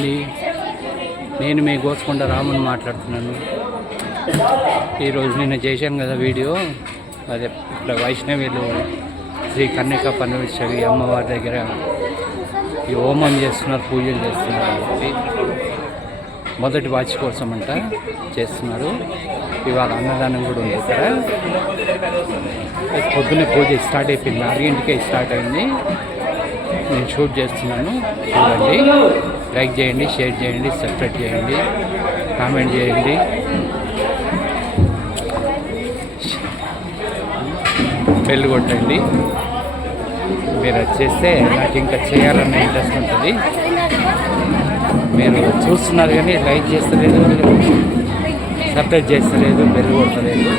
అండి, నేను మీ గోసుకొండ రాముని మాట్లాడుతున్నాను. ఈరోజు నేను చేశాను కదా వీడియో, అదే ఇట్లా వైష్ణవిలు శ్రీ కన్యకా పరమేశ్వరి అమ్మవారి దగ్గర ఈ హోమం చేస్తున్నారు, పూజలు చేస్తున్నారు అని చెప్పి మొదటి వాచి కోసం అంట చేస్తున్నారు. ఇవాళ అన్నదానం కూడా ఉంది ఇక్కడ. పొద్దున్నే పూజ స్టార్ట్ అయిపోయింది, 6 స్టార్ట్ అయింది. నేను షూట్ చేస్తున్నాను, చూడండి. లైక్ చేయండి, షేర్ చేయండి, సబ్స్క్రైబ్ చేయండి, కామెంట్ చేయండి. బెల్ కొట్టండి. మీరు అది చేస్తే నాకు ఇంకా చేయాలన్న ఇంట్రెస్ట్ ఉంటుంది. మీరు చూస్తున్నారు కానీ లైక్ చేస్తలేదు, సబ్స్క్రైబ్ చేస్తలేదు, బెల్ కొట్టలేదు.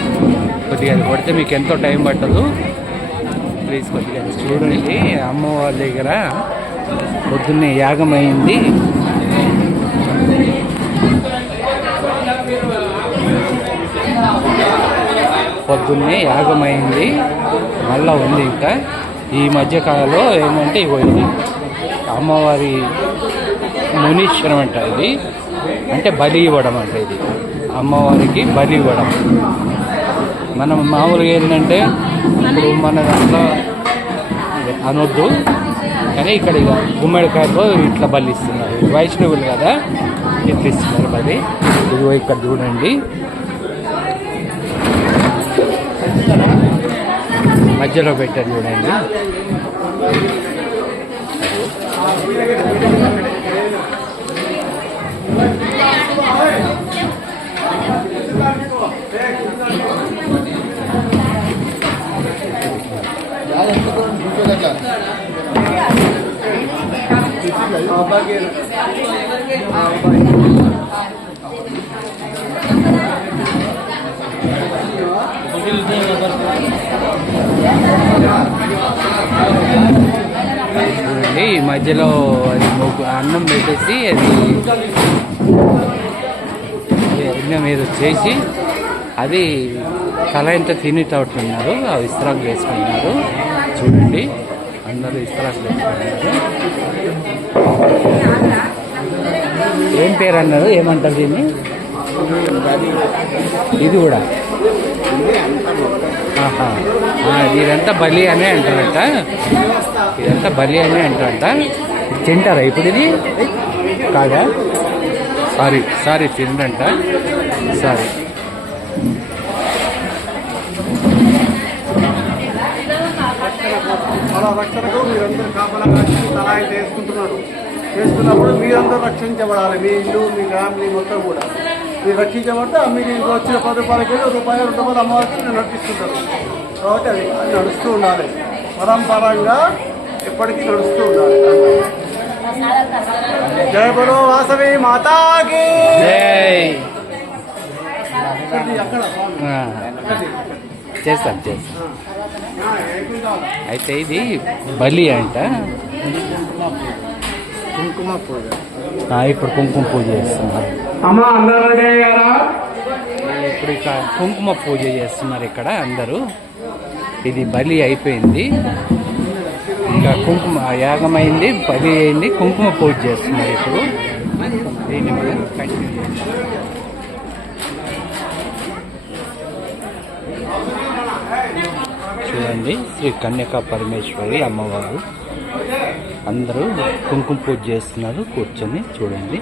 కొద్దిగా అది కొడితే మీకు ఎంతో టైం పట్టదు. ప్లీజ్ కొద్దిగా చూడండి. అమ్మవారి దగ్గర పొద్దున్నే యాగం అయింది. పొద్దున్నే యాగం అయింది, మళ్ళా ఉంది ఇంకా. ఈ మధ్యకాలంలో ఏంటంటే ఇది అమ్మవారి మునీశ్వరం అంట. ఇది అంటే బలి ఇవ్వడం అంట. ఇది అమ్మవారికి బలి ఇవ్వడం. మనం మామూలుగా ఏంటంటే ఇప్పుడు మన దాంట్లో అనొద్దు, కానీ ఇక్కడ ఇక గుమ్మడికాయతో ఇట్లా బలి ఇస్తున్నారు. వైష్ణవులు కదా, ఎట్లా ఇస్తున్నారు బలి. ఇదిగో ఇక్కడ చూడండి, మధ్యలో పెట్టారు చూడండి. చూడండి, ఈ మధ్యలో అది అన్నం పెట్టేసి అది యజ్ఞం ఏదో చేసి అది తల ఎంత తినేటట్టున్నారు. ఆ విస్తరాకు వేసుకుంటున్నారు. చూడండి, అందరూ విస్తరాకు వేసుకుంటున్నారు. ఏం పేరు అన్నారు, ఏమంటారు దీన్ని? ఇది కూడా ఇదంతా బలి అనే అంటారంట. ఇదంతా బలి అనే అంటారంట. తింటారా ఇప్పుడు? ఇది కాదా? సారీ తిండంట. సారీ. రక్షణకు మీరందరూ కాపలా సహాయం చేసుకుంటున్నారు. చేసుకున్నప్పుడు మీరందరూ రక్షించబడాలి. మీ ఇల్లు, మీ ఫ్యామిలీ మొత్తం కూడా మీరు రక్షించబడితే మీరు వచ్చిన 10 రూపాయలకి రూపాయలు 2 రూపాయలు అమ్మవారికి నేను నడిపిస్తుంటారు. కాబట్టి అది నడుస్తూ ఉండాలి. పరంపరంగా ఎప్పటికీ నడుస్తూ ఉండాలి. జయ బలో వాసవి మాతాకి చేస్తాం. అయితే ఇది బలి అంట. కుంకుమ పూజ. ఇప్పుడు కుంకుమ పూజ చేస్తున్నారు. ఇప్పుడు ఇక కుంకుమ పూజ చేస్తున్నారు ఇక్కడ అందరూ. ఇది బలి అయిపోయింది, ఇంకా కుంకుమ యాగం అయింది, బలి అయింది, కుంకుమ పూజ చేస్తున్నారు ఇప్పుడు. దీన్ని కంటిన్యూ చేస్తారు. చూడండి, శ్రీ కన్యకా పరమేశ్వరి అమ్మవారు అందరూ కుంకుమ పూజ చేస్తున్నారు కూర్చొని. చూడండి,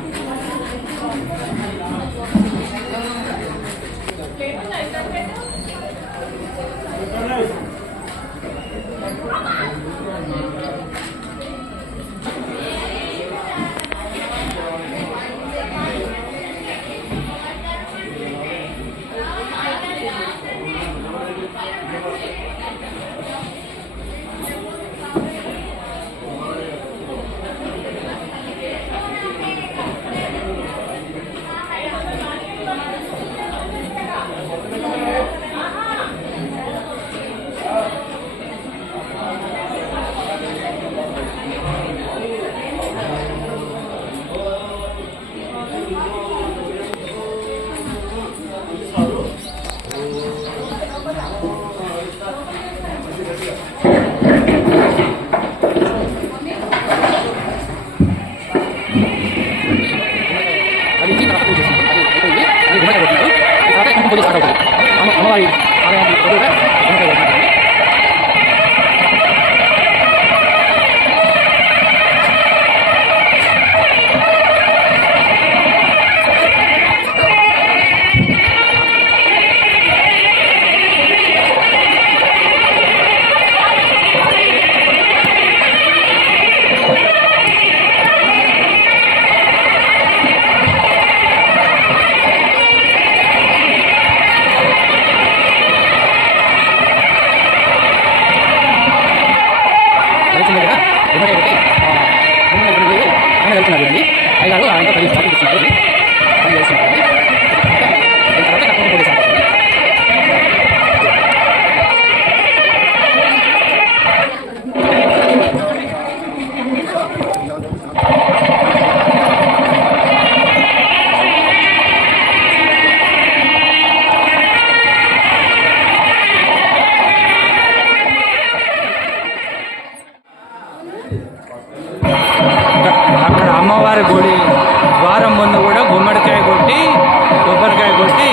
పూజ స్టార్ట్ అవుతుంది. అమ్మవారి ఆలయానికి ఎదురుగా గుమ్మడికాయ కొడుతున్నారు. వెళ్తున్నారు అండి. అయ్యారు ఆయన పది స్టార్ట్ ఇస్తున్నారు. పని చేస్తున్నారు. దాని తర్వాత కట్టడం కూడా స్టార్ట్ అవుతుంది. అక్కడ అమ్మవారి గుడి ద్వారం ముందు కూడా గుమ్మడికాయ కొట్టి కొబ్బరికాయ కొట్టి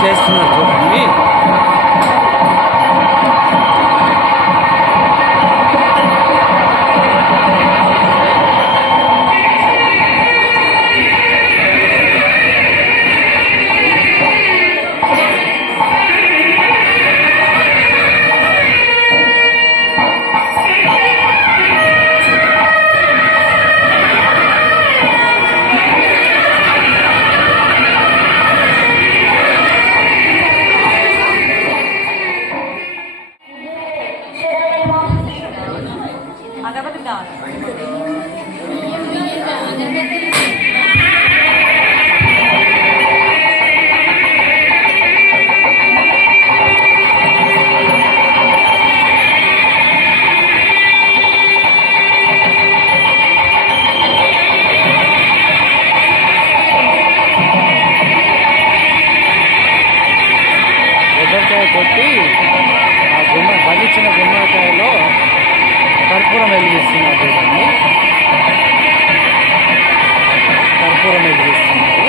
చేస్తున్నారు చూడండి. కొట్టి ఆ బలిచిన గుమ్మడికాయలో కర్పూరం వెలిగిస్తున్నారు చూడండి. కర్పూరం వెలిగిస్తున్నారు.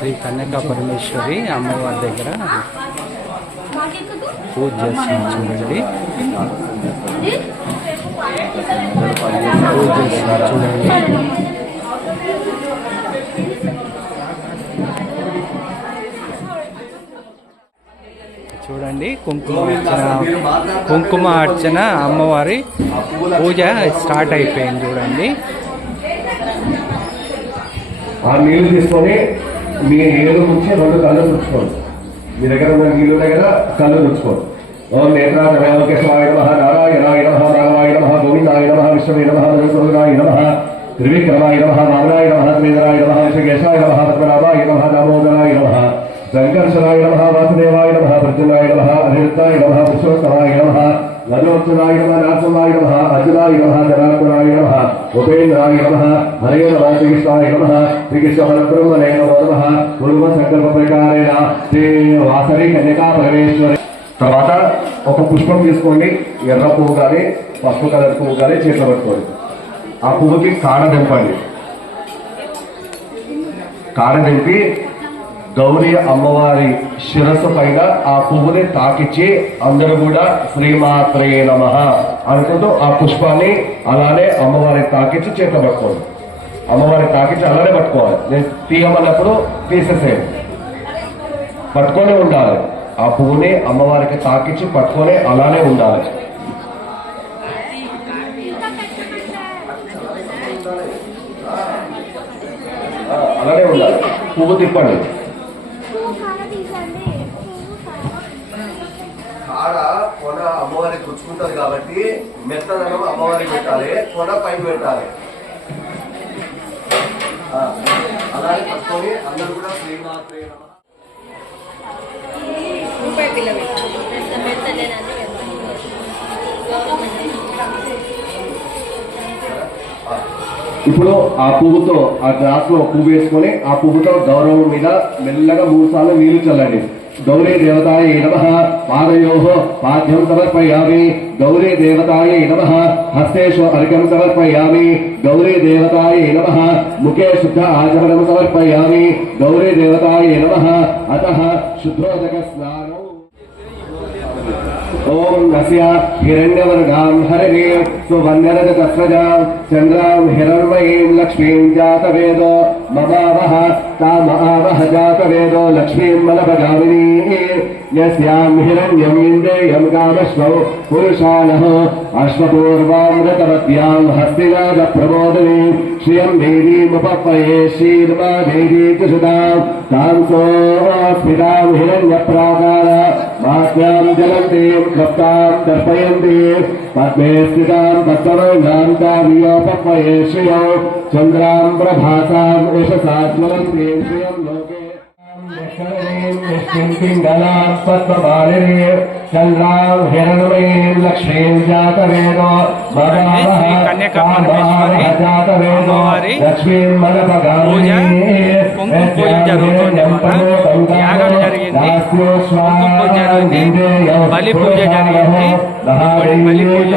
శ్రీ కన్యకా పరమేశ్వరి అమ్మవారి దగ్గర పూజ చేస్తున్నారు చూడండి. పూజ చేస్తున్నారు చూడండి. చూడండి కుంకుమ అర్చన అమ్మవారి పూజ స్టార్ట్ అయిపోయింది చూడండి. ఆ నీళ్లు తీసుకొని మీ ఏడు నుంచి 2 కళ్ళు రుచుకోండి. మీ దగ్గర ఉన్న నీళ్ళు ఉన్నాయి కదా, కళ్ళు రుచుకోండి. ఓం నేత్రాయ కేశవాయ నమః, నారాయణాయ నమః, నారాయణ నమః, గోవిందాయ నమః, విష్ణువే నమః, మధుసూదనాయ నమః, త్రివిక్రమాయ నమః, వామనాయ నమః, త్రినేత్రాయ నమః, శ్రీకేశాయ నమః, పద్మనాభాయ నమః, దామోదరాయ నమః, సంకర్షణాయ నమః, వాసుదేవాయ నమః, ప్రద్యుమ్నాయ నమః, అనిరుద్ధాయ నమః, పురుషోత్తమాయ నమః, నరోత్తరాయ నమః, నాథమాయ నమః, అర్జునాయ నమః, జనార్దనాయ నమః, ఉపేంద్రాయ నమః, హరే నమః, శ్రీకృష్ణాయ నమః, శ్రీకృష్ణ పరబ్రహ్మణే నమః, పూర్వ సంకల్ప ప్రకారేణ శ్రీ వాసరి కన్యకా పరమేశ్వరి. తర్వాత ఒక పుష్పం తీసుకోండి. ఎర్ర పువ్వు కానీ పసుపు కలర్ పువ్వు కానీ చేతిలో పట్టుకోండి. ఆ పువ్వుకి కాడ దింపండి. కాడ దింపి గౌరీ అమ్మవారి శిరస్సు పైన ఆ పువ్వుని తాకిచ్చి అందరూ కూడా శ్రీమాత్రే నమః అనుకుంటూ ఆ పుష్పాన్ని అలానే అమ్మవారికి తాకిచ్చి చేతిలో పట్టుకోండి. అమ్మవారికి తాకిచ్చి అలానే పట్టుకోవాలి. నేను తీయమన్నప్పుడు తీసేసేయండి. పట్టుకొని ఉండాలి. ఆ పువ్వుని అమ్మవారికి తాకిచ్చి పట్టుకొని అలానే ఉండాలి. అలానే ఉండాలి. పువ్వు తిప్పండి. ఆడ కొన అమ్మవారికి గుచ్చుకుంటది కాబట్టి మెత్తదనం అమ్మవారికి పెట్టాలి, కొన పైన పెట్టాలి. అలాగే పట్టుకొని అందరూ కూడా శ్రీమాత్రే నమః. ఇప్పుడు ఆ పువ్వుతో ఆ గ్లాస్ లో పువ్వు వేసుకొని ఆ పువ్వుతో గౌరవం మీద మెల్లగా 3 సార్లు నీళ్లు చల్లండి. గౌరీ దేవతాయ నమః. పాదయోః పాద్యం సమర్పయామి. గౌరీ దేవతాయ నమః. హస్తేషు అర్ఘ్యం సమర్పయామి. గౌరీ దేవతాయ నమః. ముఖే శుద్ధ ఆచమనం సమర్పయామి. గౌరీ దేవతాయ నమః. అతః శుద్ధోదక స్నానం. ఓం నస్య హిరణ్యవర్గాం హరిణీం సువర్ణరజతస్రజాం చంద్రాం హిరణ్మయీం లక్ష్మీం జాతవేదో మమావహ తామావహ జాతవేదో లక్ష్మీం మలపగామినీం యస్యాం హిరణ్యం ఇంద్రియం కామశ్వౌ పురుషానః అశ్వపూర్వామృతవత్యాం హస్తినాద ప్రబోధినీం శ్రియం దేవీముపప్పయే శ్రీర్మా దేవీ చుషుతాం తాం సోస్మితాం హిరణ్యప్రాకార మాత్యాం జలంతీం క్లప్తాం దర్పయంతి పద్మే స్థితాం పద్మవర్ణాం దావ్యోపప్పయే శ్రియో చంద్రాం ప్రభాసాం యశసాజ్వలంతీం శ్రియం లోకే పింగళాం పద్మమాలినీం చంద్రాం హిరణ్మయీం లక్ష్మీం జాతవేదో శ్రీ కన్యకాపరమేశ్వరి అమ్మవారి కుంకుమ పూజ జరుగుతుంది. యాగం జరిగింది, కుంకుమ పూజ జరిగింది, బలి పూజ జరిగింది. బలి పూజ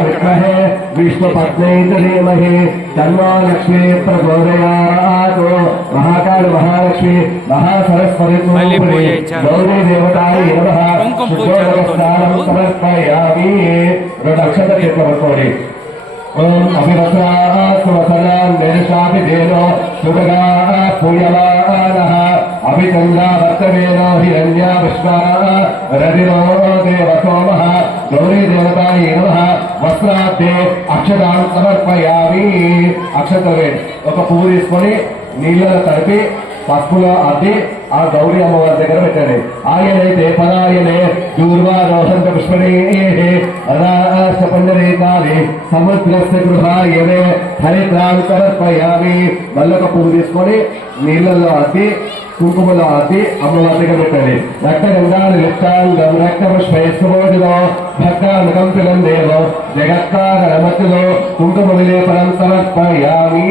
విష్ణుపత్నీమహి తన్మా లక్ష్మీ ప్రచోదయాత్. మహాకాళి మహాలక్ష్మి మహాసరస్వతి బలి పూజ ఇచ్చారు. గౌరీ దేవతాయ నమః. కుంకుమ పూజ జరుగుతుంది. సమర్పయామి. 2 అక్షతలు చెప్పుకోండి. ఓం అభివస్రాన్ నిరశాభిదేనో సుగగా పూయమానః అభిచంద్రావర్తవేనో హిరణ్య విశ్వా రవిరో దేవసోమః. గౌరీ దేవతాయ నమః. వస్త్రాబ్దే అక్షతాన్ సమర్పయామి. అక్షతలే ఒక పువ్వు తీసుకొని నీళ్ళలో తడిపి పసుపులో అద్ది ఆ గౌరీ అమ్మవారి దగ్గర పెట్టండి. ఆయనైతే పరాయనే దూర్వారోహంత పుష్పణీ పంజరేకాలి సముద్రస్య గృహాయనే హరిద్రాన్ సమర్పయామి. మళ్ళొక పువ్వు తీసుకొని నీళ్ళల్లో అద్ది కుంకుమలో అద్ది అమ్మవారి దగ్గర పెట్టండి. రక్తగంధాలు లిప్తాంగం రక్త పుష్పేశ్వరోజులో భక్తానుకం పిలం దేవో జగత్కారమతిలో కుంకుమ విలేపనం సమర్పయామి.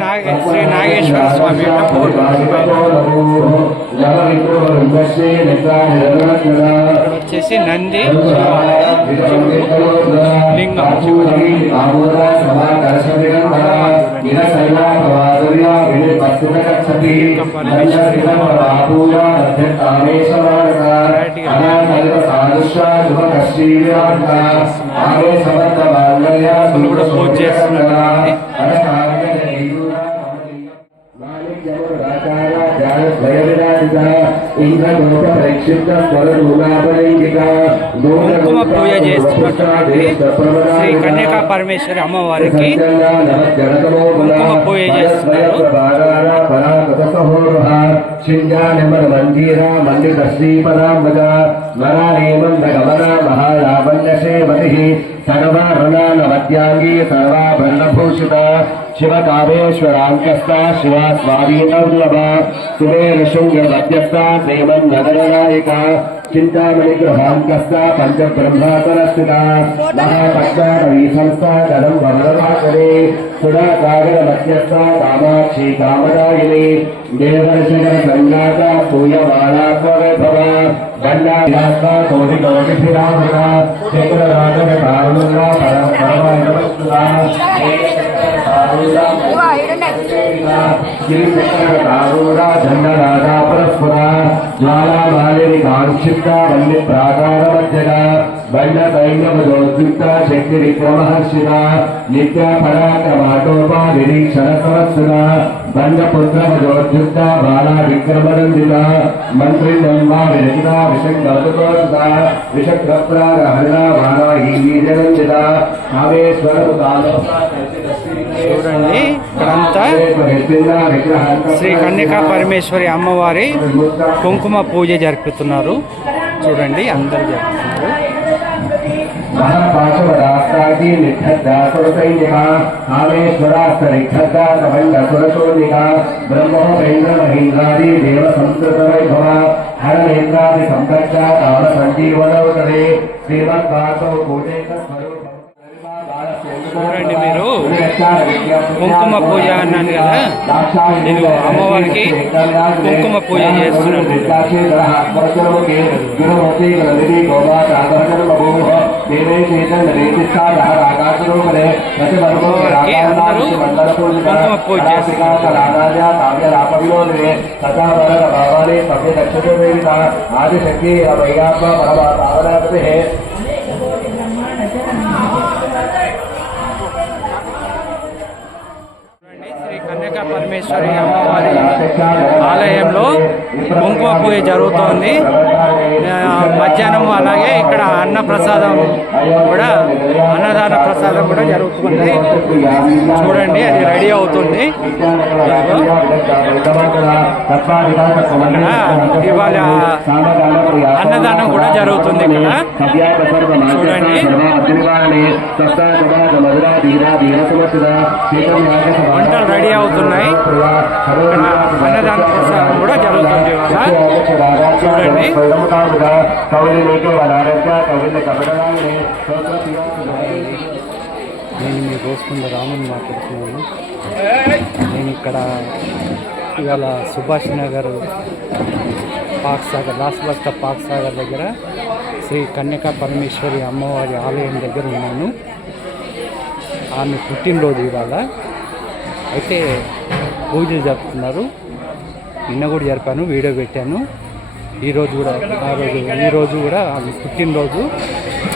అలాగే శ్రీ నాగేశ్వర స్వామి వచ్చేసి నంది లింగం కూడా పూజ చేస్తున్నారు. కుంకుమ పూజ చేస్తున్నటువంటి శ్రీ కన్యకా పరమేశ్వరి అమ్మవారికి కుంకుమ పూజ చేస్తున్నారు. సర్వాభరణానవద్యాంగీ సర్వాభరణభూషిత శివకామేశ్వరాంకస్త శివా స్వాధీనదుర్లభ కుబేరశృంగమధ్యస్థ శ్రీమన్నగరనాయిక చింతామణి గృహాంకస్త పంచబ్రహ్మాతరస్థిత మహాపద్మాకవీ సంస్థ గదం వరదవాసనే సుధాసాగర మధ్యస్థ కామాక్షి కామదాయిని దేవర్శిఖర సంజాత సూయమాలాత్మవైభవ గండాస్త కోటి కోటిభిరామృత చక్రరాజన కారుణా పరమపరమస్తు ఝండరాజా పరస్ఫుర జ్వాలామాలిని కాంక్షిప్త వల్లి ప్రాకార మధ్యగా బండ సైన్యముదోద్యుక్త శక్తి విక్రమహర్షిత నిత్య పరాక్రమాటోపాధిరీక్షణ సంవత్సర బండపుత్రముదోద్యుక్త బాలా విక్రమనందిత మంత్రి బ్రహ్మా విరచిత విషగ్రతుకోత విషగ్రప్రారహరణ బాలా ఈ వీర్యనందిత కామేశ్వర చూడండి ఇక్కడంతా శ్రీ కన్యకా పరమేశ్వరి అమ్మవారి కుంకుమ పూజ జరుపుతున్నారు. చూడండి అందరూ జరుపుతున్నారు. महापाशवदास्ताजी निठद्दासुरसैनिका कामेश्वरास्तनिठद्दा कमण्डसुरशोनिका ब्रह्मोपेन्द्र महेन्द्रादि देवसंस्कृतवैभव हरनेन्द्रादि संरक्षा कामसञ्जीवनौषधे श्रीमद्भागवतो पूजैकस्वरूपम्. చూడండి మీరు కుంకుమ పూజ అన్నాను కదా, నేను అమ్మవారికి కుంకుమ పూజ చేస్తున్నాను. అందరూ కుంకుమ పూజ చేస్తున్నారు. ఆదిశక్తి వైగాత్మ పరమాత్మ శ్రీ కన్యకా పరమేశ్వరి అమ్మవారి ఆలయంలో కుంకుమ పూజ జరుగుతోంది. మధ్యాహ్నం అలాగే ఇక్కడ అన్నదాన ప్రసాదం కూడా జరుగుతుంది. చూడండి అది రెడీ అవుతుంది. ఇవాళ అన్నదానం కూడా జరుగుతుంది ఇక్కడ. చూడండి వంటలు రెడీ అవుతున్నాయి. ఇక్కడ అన్నదాన ప్రసాదం కూడా జరుగుతుంది ఇవాళ. చూడండి నేను మీ దోసుకుంద రామని మాట్లాడుతున్నాను. నేను ఇక్కడ ఇవాళ సుభాష్ నగర్ పాక్ సాగర్ లాస్ట్ బస్తా పాక్ సాగర్ దగ్గర శ్రీ కన్యకా పరమేశ్వరి అమ్మవారి ఆలయం దగ్గర ఉన్నాను. ఆమె పుట్టినరోజు ఇవాళ. అయితే పూజలు జరుపుతున్నారు. నిన్న కూడా జరిపాను, వీడియో పెట్టాను. ఈరోజు కూడా ఆమె పుట్టినరోజు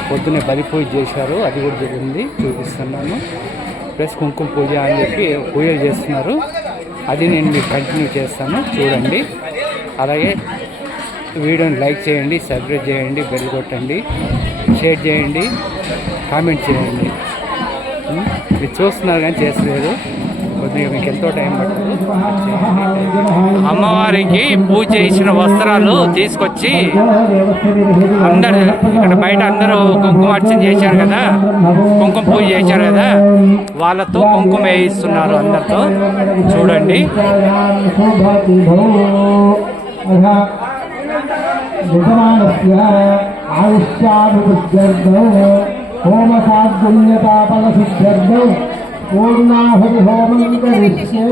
పొద్దున్నే బలి పూజ చేశారు, అది కూడా జరిగింది, చూపిస్తున్నాను. ప్లస్ కుంకుమ పూజ అని చెప్పి పూజలు చేస్తున్నారు, అది నేను మీకు కంటిన్యూ చేస్తాను. చూడండి. అలాగే వీడియోని లైక్ చేయండి, సబ్స్క్రైబ్ చేయండి, బెల్ కొట్టండి, షేర్ చేయండి, కామెంట్ చేయండి. మీరు చూస్తున్నారు కానీ చేస్తలేదు, కొద్దిగా మీకు ఎంతో టైం పడుతుంది. అమ్మవారికి పూజ చేసిన వస్త్రాలు తీసుకొచ్చి అందరు ఇక్కడ బయట అందరూ కుంకుమార్చన చేశారు కదా, కుంకుమ పూజ చేశారు కదా, వాళ్ళతో కుంకుమ వేయిస్తున్నారు అందరితో. చూడండి. पूर्णाहुति होमं करिष्ये